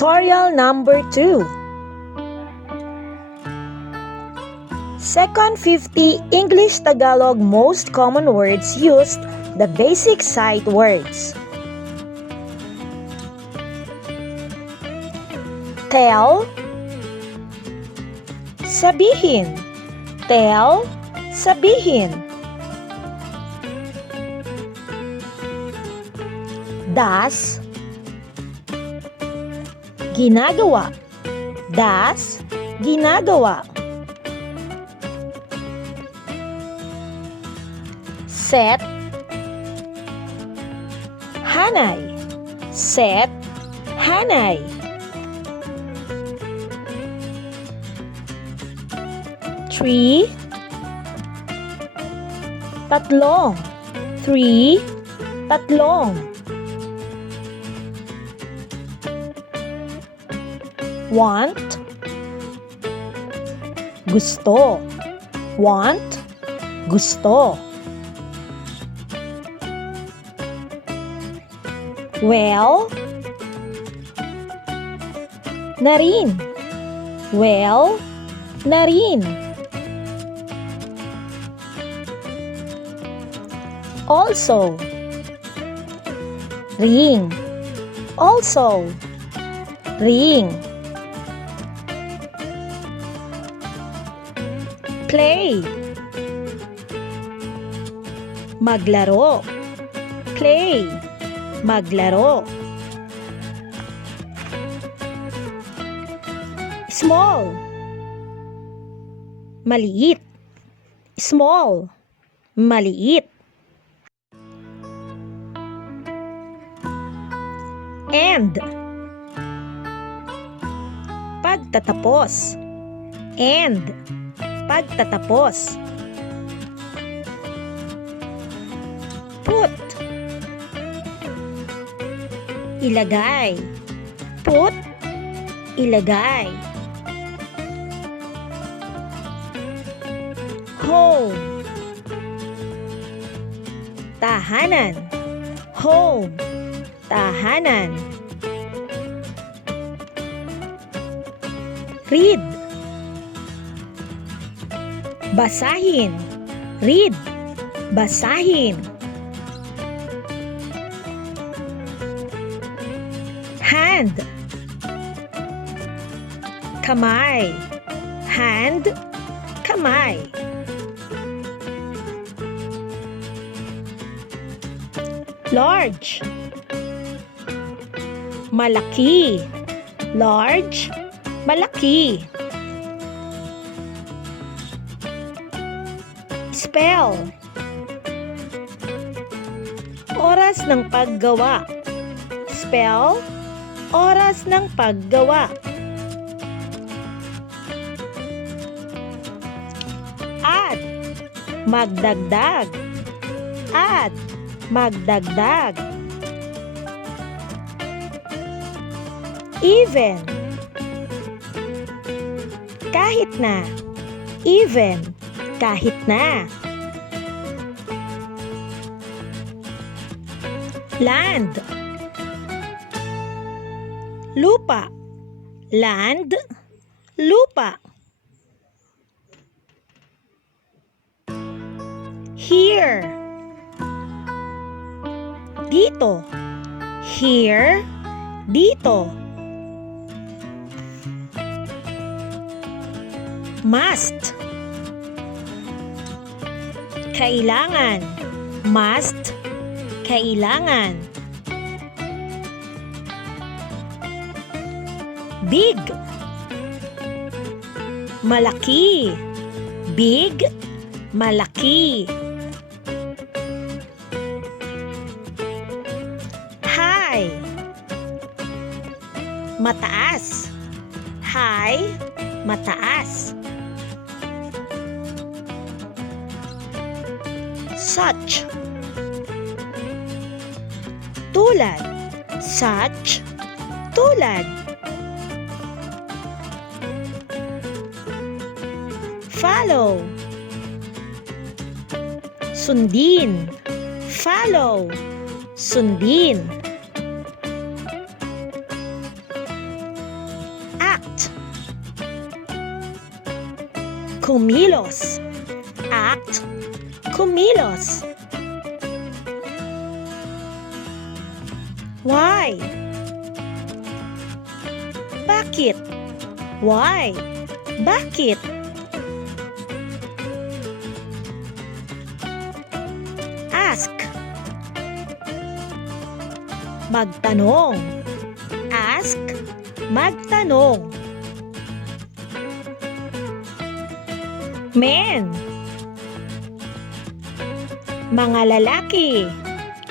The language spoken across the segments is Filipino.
Tutorial number 2. Second 50 English-Tagalog most common words used, the basic sight words. Tell, sabihin. Tell, sabihin. Das, ginagawa. Das, ginagawa. Set, hanay. Set, hanay. Three, tatlong. Three, tatlong. Want, gusto. Want, gusto. Well, na rin. Well, na rin. Also, ring. Also, ring. Play, maglaro. Play, maglaro. Small, maliit. Small, maliit. End, pagtatapos. End, pagtatapos. Put, ilagay. Put, ilagay. Home, tahanan. Home, tahanan. Read, basahin. Read, basahin. Hand, kamay. Hand, kamay. Large, malaki. Large, malaki. Spell, oras ng paggawa. Spell, oras ng paggawa. Add, magdagdag. Add, magdagdag. Even, kahit na. Even, kahit na. Land, lupa. Land, lupa. Here, dito. Here, dito. Must, kailangan. Must, kailangan. Big, malaki. Big, malaki. High, mataas. High, mataas. Such, tulad. Such, tulad. Follow, sundin. Follow, sundin. Kumilos. Act. Kumilos. Why? Bakit? Why? Bakit? Ask. Magtanong. Ask. Magtanong. Men. Mga lalaki.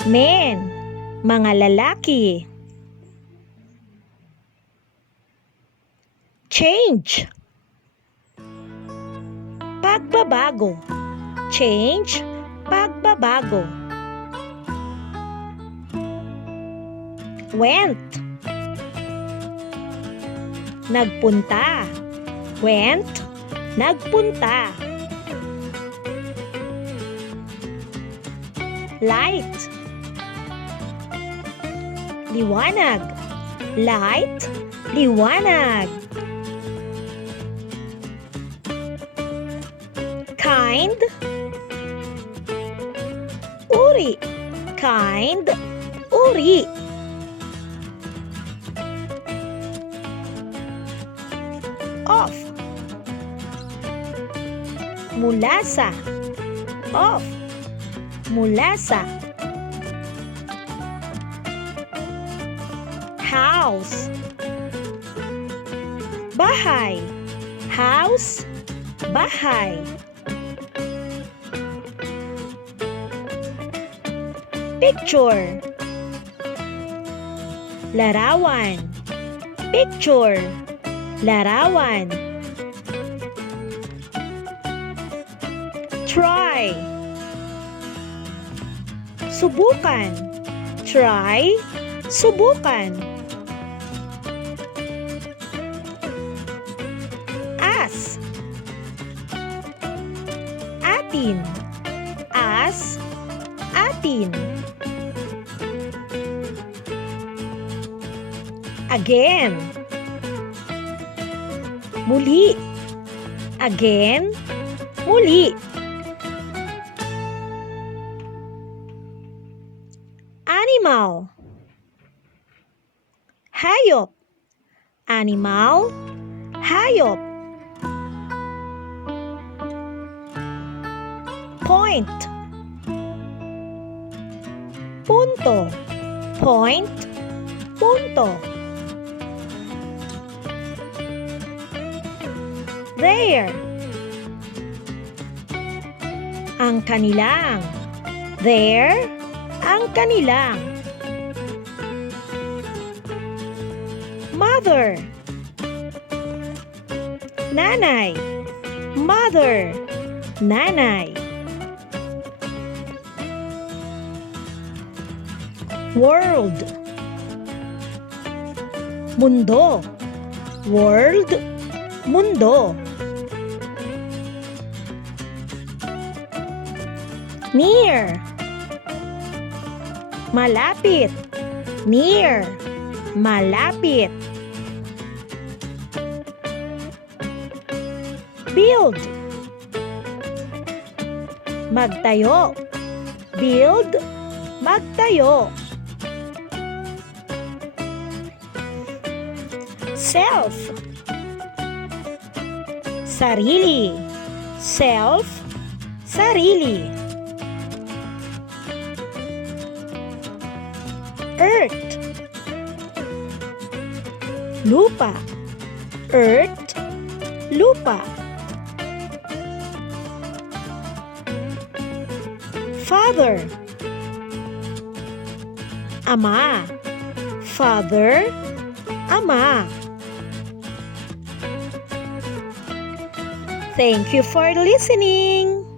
Men. Mga lalaki. Change. Pagbabago. Change. Pagbabago. Went. Nagpunta. Went. Nagpunta. Light. Liwanag. Light. Liwanag. Kind. Uri. Kind. Uri. Off. Mula sa. Off. Mula sa. House. Bahay. House. Bahay. Picture. Larawan. Picture. Larawan. Try. Subukan. Try. Subukan. As. Atin. As. Atin. Again. Muli. Again. Muli. Animal. Hayop. Animal. Hayop. Point. Punto. Point. Punto. There. Ang kanilang. There. Ang kanilang. Mother. Nanay. Mother. Nanay. World. Mundo. World. Mundo. Near. Malapit. Near. Malapit. Build. Magtayo. Build. Magtayo. Self. Sarili. Self. Sarili. Earth. Lupa. Earth. Lupa. Father. Ama. Father. Ama. Thank you for listening.